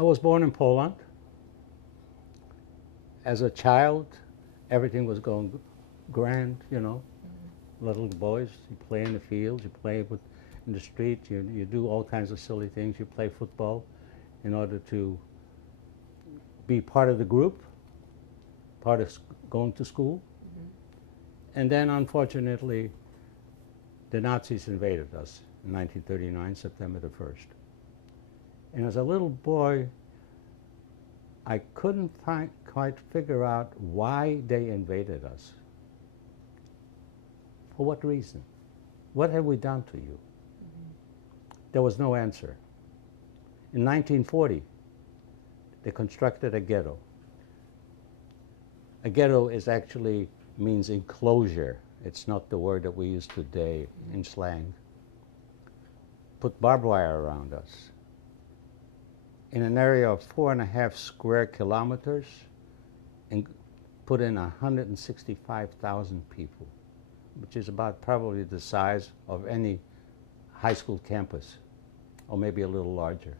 I was born in Poland. As a child, everything was going grand, you know. Little boys, you play in the fields, you play in the street, you do all kinds of silly things. You play football in order to be part of the group, part of going to school. And then, unfortunately, the Nazis invaded us in 1939, September the 1st. And as a little boy, I couldn't quite figure out why they invaded us. For what reason? What have we done to you? There was no answer. In 1940, they constructed a ghetto. A ghetto is actually means enclosure. It's not the word that we use today in slang. Put barbed wire around us. In an area of 4.5 square kilometers, and put in 165,000 people, which is about probably the size of any high school campus, or maybe a little larger.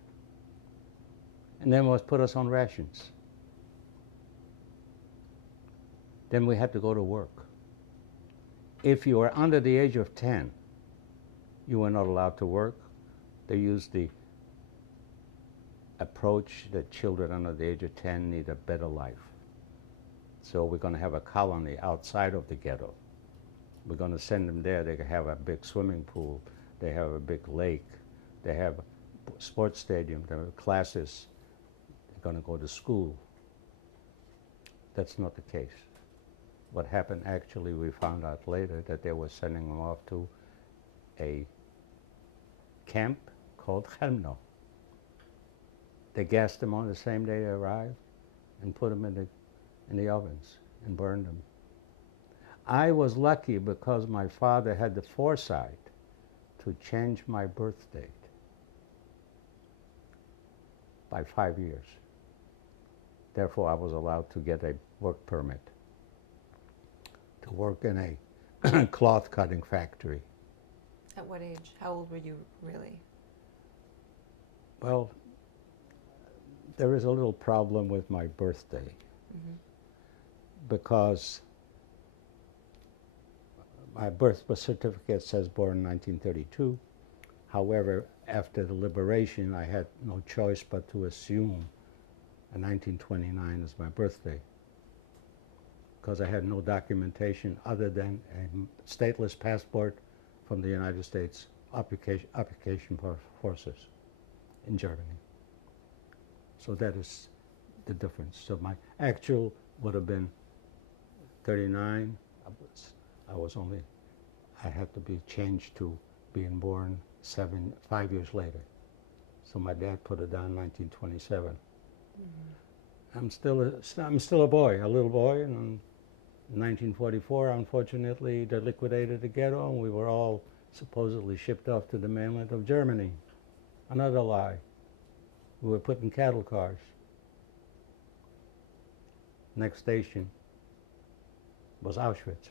And then put us on rations. Then we had to go to work. If you were under the age of 10, you were not allowed to work. They used the approach that children under the age of 10 need a better life. So we're going to have a colony outside of the ghetto. We're going to send them there. They have a big swimming pool. They have a big lake. They have a sports stadium. They have classes. They're going to go to school. That's not the case. What happened actually, we found out later that they were sending them off to a camp called Chelmno. They gassed them on the same day they arrived and put them in the ovens and burned them. I was lucky because my father had the foresight to change my birth date by 5 years. Therefore, I was allowed to get a work permit to work in a cloth cutting factory. At what age? How old were you really? Well, there is a little problem with my birthday because my birth certificate says born in 1932. However, after the liberation, I had no choice but to assume 1929 as my birthday because I had no documentation other than a stateless passport from the United States occupation forces in Germany. So that is the difference. So my actual would have been 39. I had to be changed to being born 5 years later. So my dad put it down 1927. I'm still a boy, a little boy, and in 1944, unfortunately, they liquidated the ghetto, and we were all supposedly shipped off to the mainland of Germany. Another lie. We were put in cattle cars. Next station was Auschwitz.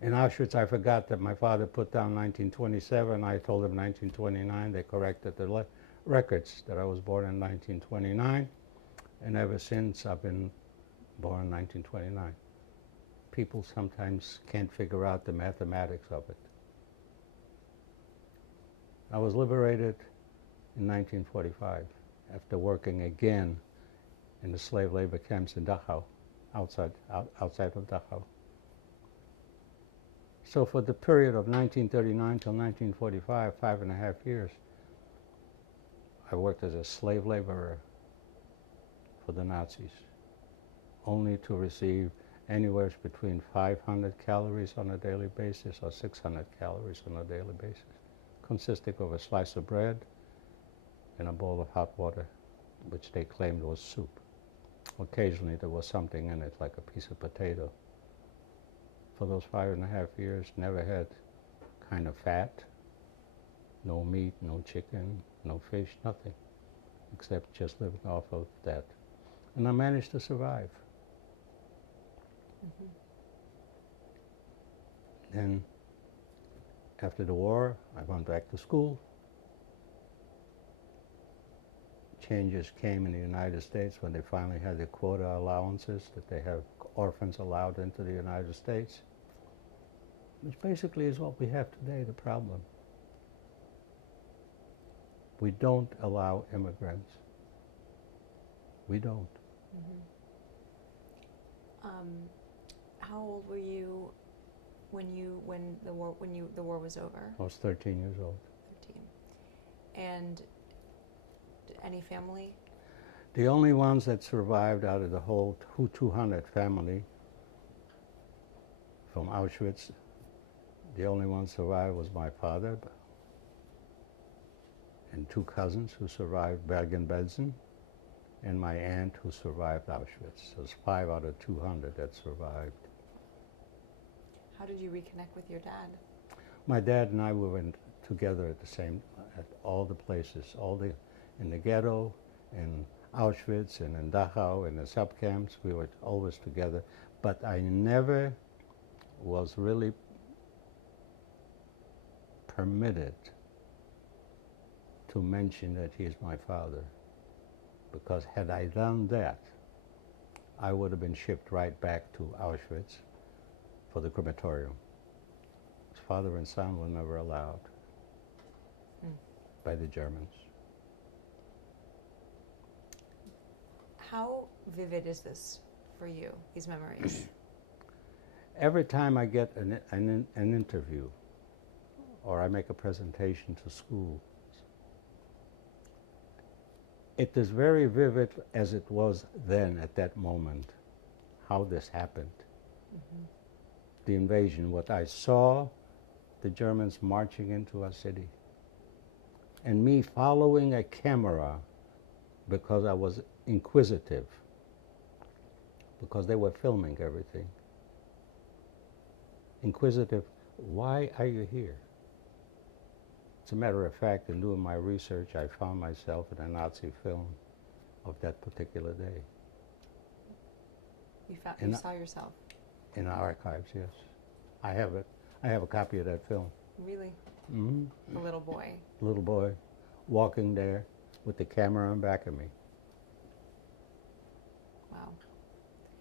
In Auschwitz, I forgot that my father put down 1927. I told him 1929. They corrected the records that I was born in 1929. And ever since, I've been born in 1929. People sometimes can't figure out the mathematics of it. I was liberated in 1945 after working again in the slave labor camps in Dachau, outside of Dachau. So for the period of 1939 till 1945, 5.5 years, I worked as a slave laborer for the Nazis, only to receive anywhere between 500 calories on a daily basis or 600 calories on a daily basis, consisting of a slice of bread and a bowl of hot water, which they claimed was soup. Occasionally there was something in it, like a piece of potato. For those 5.5 years, never had kind of fat, no meat, no chicken, no fish, nothing, except just living off of that. And I managed to survive. Then, after the war, I went back to school. changes came in the United States when they finally had the quota allowances, that they have orphans allowed into the United States, which basically is what we have today, the problem. We don't allow immigrants. We don't. How old were you when the war was over? I was 13 years old. 13. And any family? The only ones that survived out of the whole 200 family from Auschwitz, the only one survived was my father and 2 cousins who survived Bergen-Belsen, and my aunt who survived Auschwitz. So it's 5 out of 200 that survived. How did you reconnect with your dad? My dad and I, we went together at all the places, in the ghetto, in Auschwitz, and in Dachau, in the subcamps. We were always together. But I never was really permitted to mention that he is my father. Because had I done that, I would have been shipped right back to Auschwitz for the crematorium. Father and son were never allowed by the Germans. How vivid is this for you, these memories? Every time I get an interview or I make a presentation to school, it is very vivid as it was then at that moment, how this happened. The invasion, what I saw, the Germans marching into our city, and me following a camera because I was inquisitive, because they were filming everything. Inquisitive, why are you here? As a matter of fact, in doing my research, I found myself in a Nazi film of that particular day. You saw yourself? In the archives, yes. I have it. I have a copy of that film. Really? Mm-hmm. A little boy? Little boy walking there with the camera in back of me. Wow.